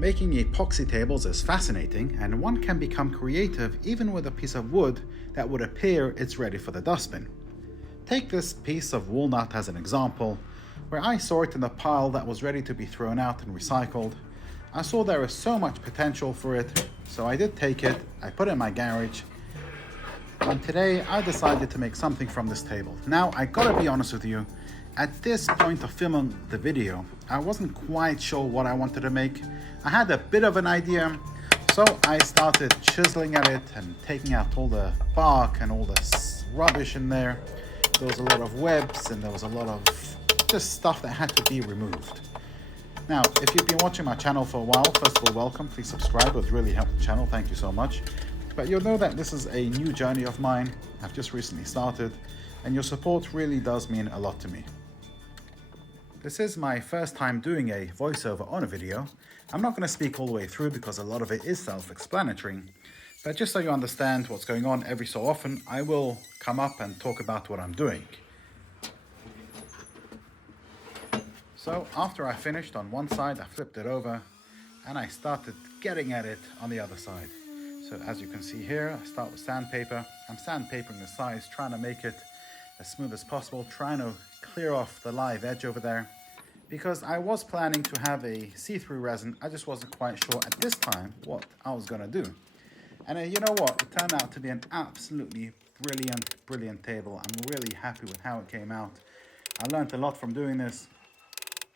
Making epoxy tables is fascinating, and one can become creative even with a piece of wood that would appear it's ready for the dustbin. Take this piece of walnut as an example, where I saw it in the pile that was ready to be thrown out and recycled. I saw there was so much potential for it, so I did take it, I put it in my garage, and today I decided to make something from this table. Now, I gotta be honest with you, at this point of filming the video, I wasn't quite sure what I wanted to make. I had a bit of an idea, so I started chiseling at it and taking out all the bark and all the rubbish in there. There was a lot of webs and there was a lot of just stuff that had to be removed. Now, if you've been watching my channel for a while, first of all, welcome. Please subscribe. It would really help the channel. Thank you so much. But you'll know that this is a new journey of mine. I've just recently started, and your support really does mean a lot to me. This is my first time doing a voiceover on a video. I'm not going to speak all the way through because a lot of it is self-explanatory. But just so you understand what's going on every so often, I will come up and talk about what I'm doing. So after I finished on one side, I flipped it over and I started getting at it on the other side. So as you can see here, I start with sandpaper. I'm sandpapering the sides, trying to make it as smooth as possible, trying to clear off the live edge over there. Because I was planning to have a see-through resin, I just wasn't quite sure at this time what I was gonna do. And you know what, it turned out to be an absolutely brilliant table. I'm really happy with how it came out. I learned a lot from doing this,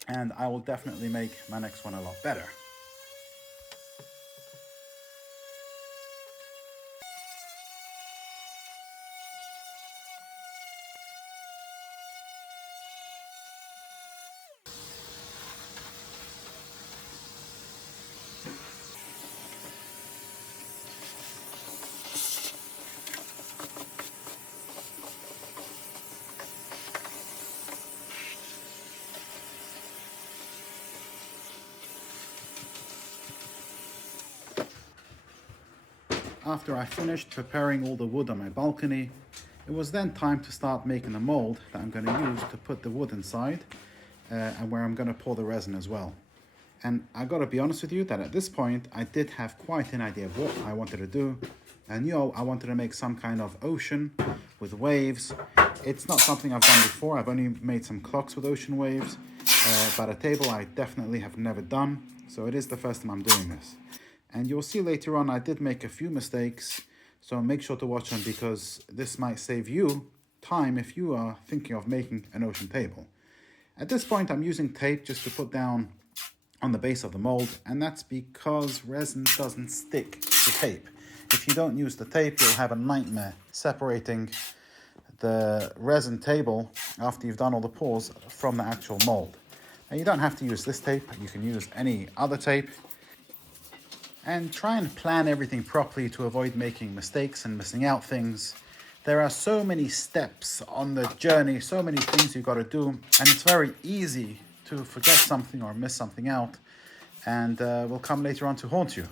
and I will definitely make my next one a lot better. After I finished preparing all the wood on my balcony, it was then time to start making the mold that I'm going to use to put the wood inside and where I'm going to pour the resin as well. And I got to be honest with you that at this point I did have quite an idea of what I wanted to do. I knew I wanted to make some kind of ocean with waves. It's not something I've done before. I've only made some clocks with ocean waves, but a table I definitely have never done. So it is the first time I'm doing this. And you'll see later on I did make a few mistakes, so make sure to watch them because this might save you time if you are thinking of making an ocean table. At this point I'm using tape just to put down on the base of the mold, and that's because resin doesn't stick to tape. If you don't use the tape, you'll have a nightmare separating the resin table after you've done all the pours from the actual mold. Now you don't have to use this tape, you can use any other tape. And try and plan everything properly to avoid making mistakes and missing out things. There are so many steps on the journey, so many things you've got to do, and it's very easy to forget something or miss something out, and will come later on to haunt you.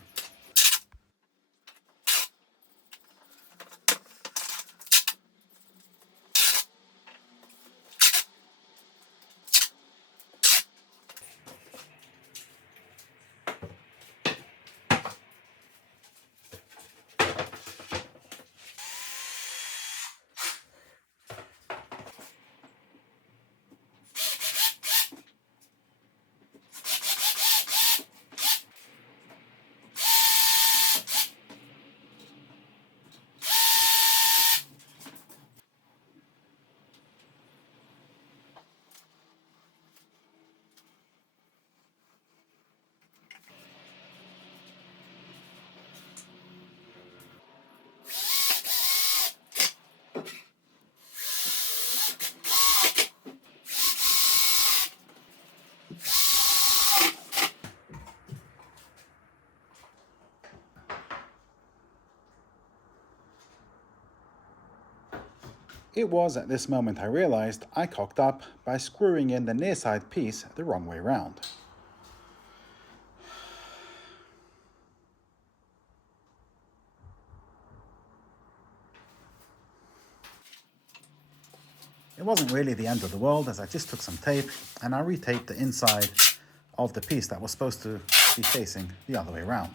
It was at this moment I realized I cocked up by screwing in the near side piece the wrong way round. It wasn't really the end of the world, as I just took some tape and I retaped the inside of the piece that was supposed to be facing the other way around.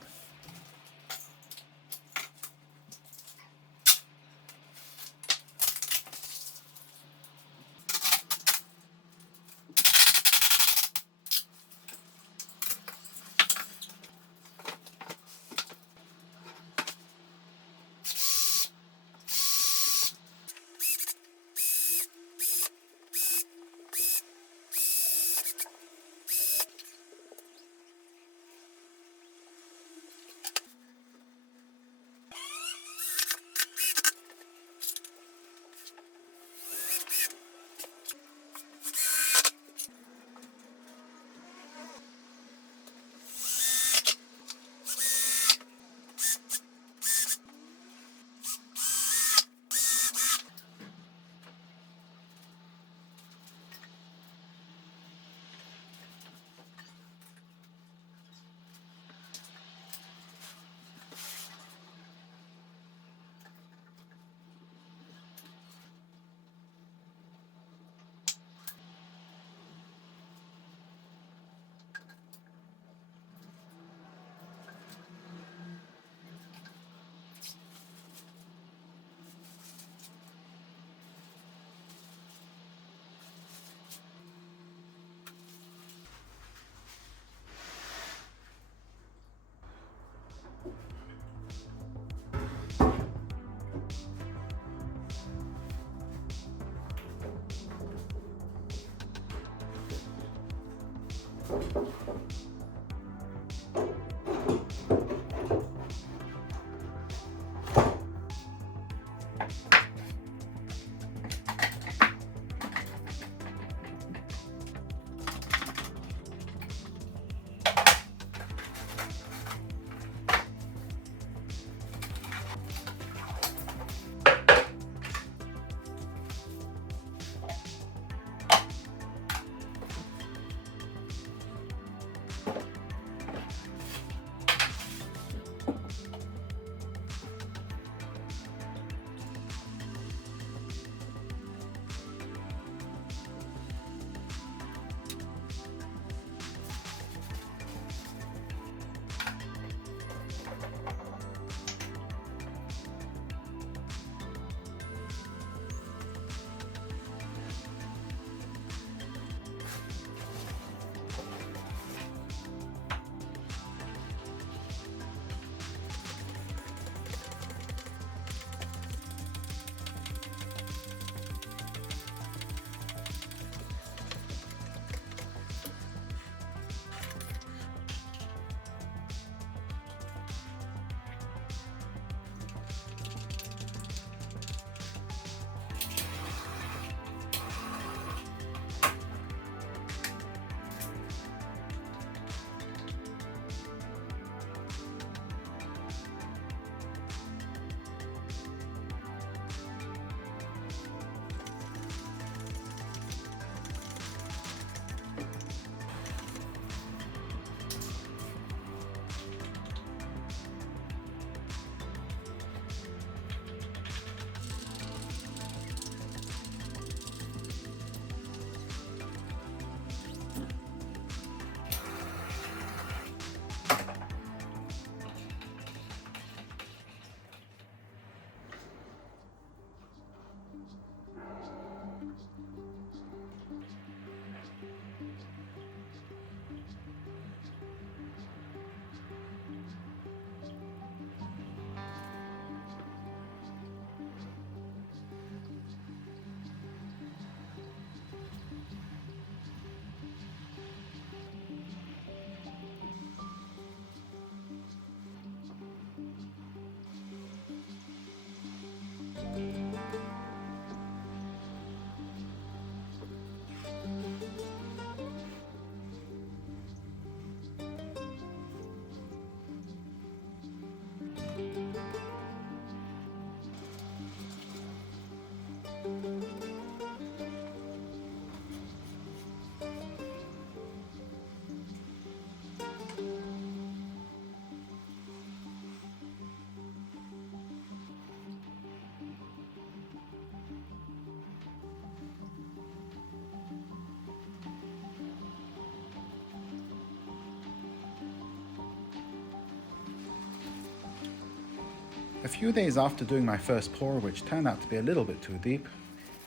A few days after doing my first pour, which turned out to be a little bit too deep,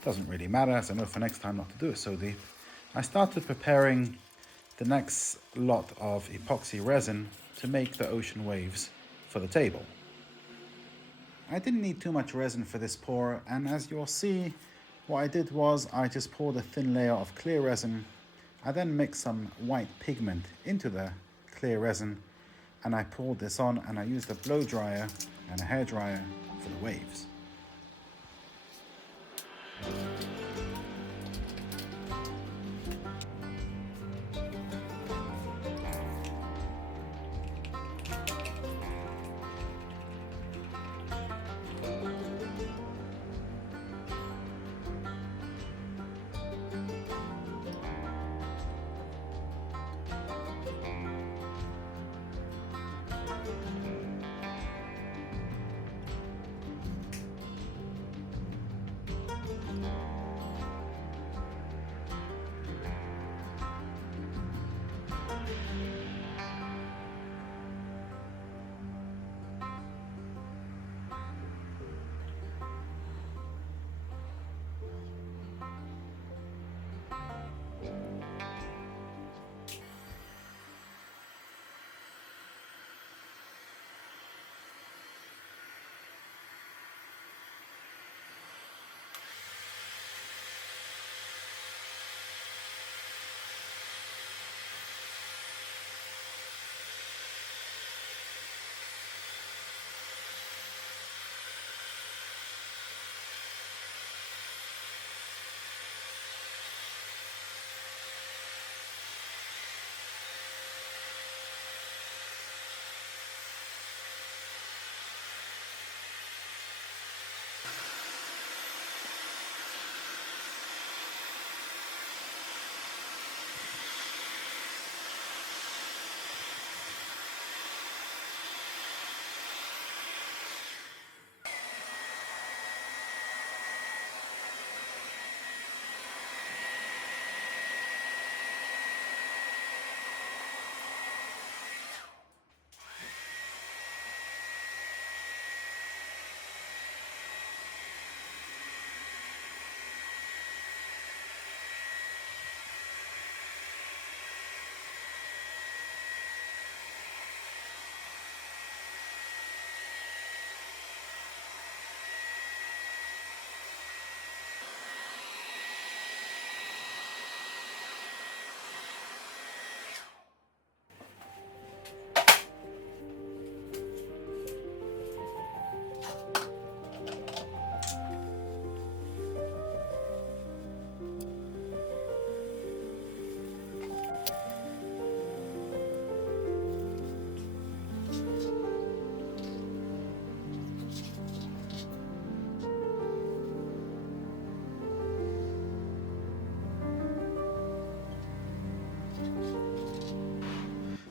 doesn't really matter, as I know for next time not to do it so deep, I started preparing the next lot of epoxy resin to make the ocean waves for the table. I didn't need too much resin for this pour, and as you'll see, what I did was I just poured a thin layer of clear resin. I then mixed some white pigment into the clear resin, and I poured this on, and I used a blow dryer and a hair dryer for the waves.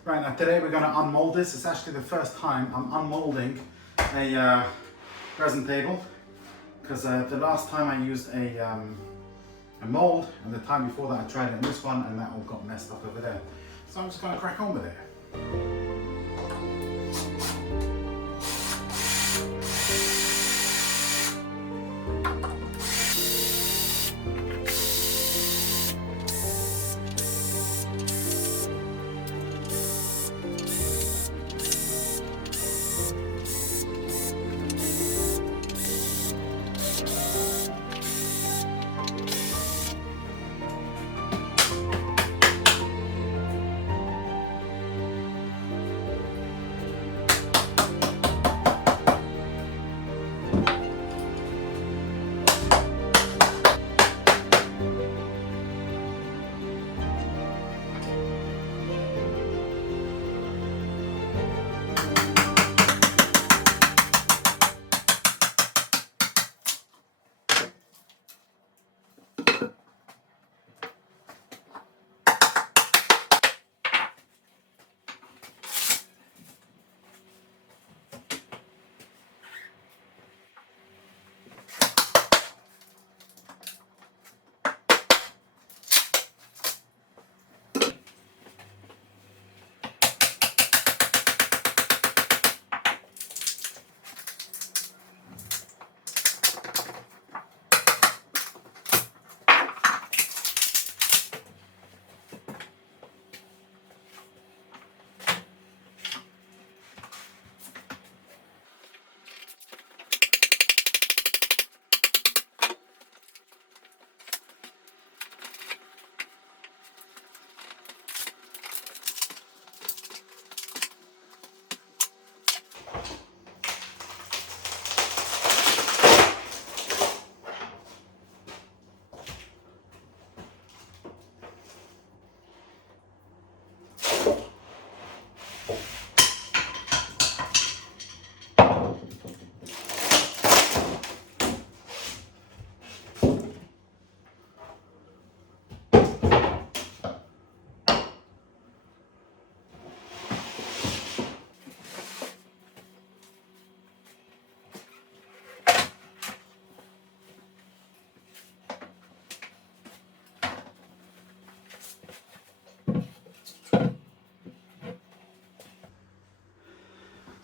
Right, now today we're going to unmold this. It's actually the first time I'm unmolding a resin table, because the last time I used a mold, and the time before that I tried it in this one, and that all got messed up over there. So I'm just going to crack on with it.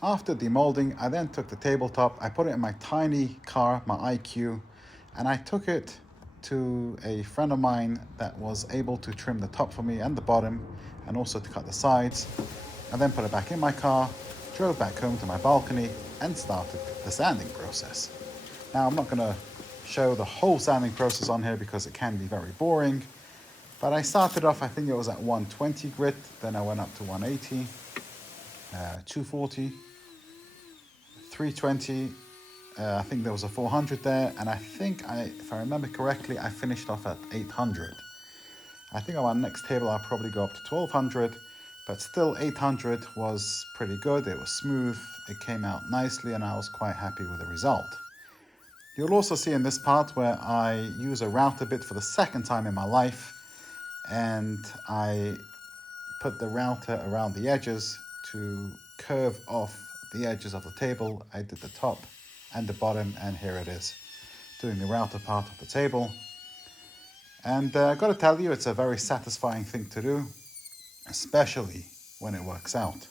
After demolding, I then took the tabletop, I put it in my tiny car, my IQ, and I took it to a friend of mine that was able to trim the top for me and the bottom, and also to cut the sides. I then put it back in my car, drove back home to my balcony, and started the sanding process. Now, I'm not going to show the whole sanding process on here because it can be very boring, but I started off, I think it was at 120 grit, then I went up to 180, 240, 320, I think there was a 400 there, and I think, if I remember correctly, I finished off at 800. I think on my next table I'll probably go up to 1200, but still 800 was pretty good. It was smooth, it came out nicely, and I was quite happy with the result. You'll also see in this part where I use a router bit for the second time in my life, and I put the router around the edges to curve off the edges of the table. I did the top and the bottom, and here it is, doing the router part of the table. And I've got to tell you, it's a very satisfying thing to do, especially when it works out.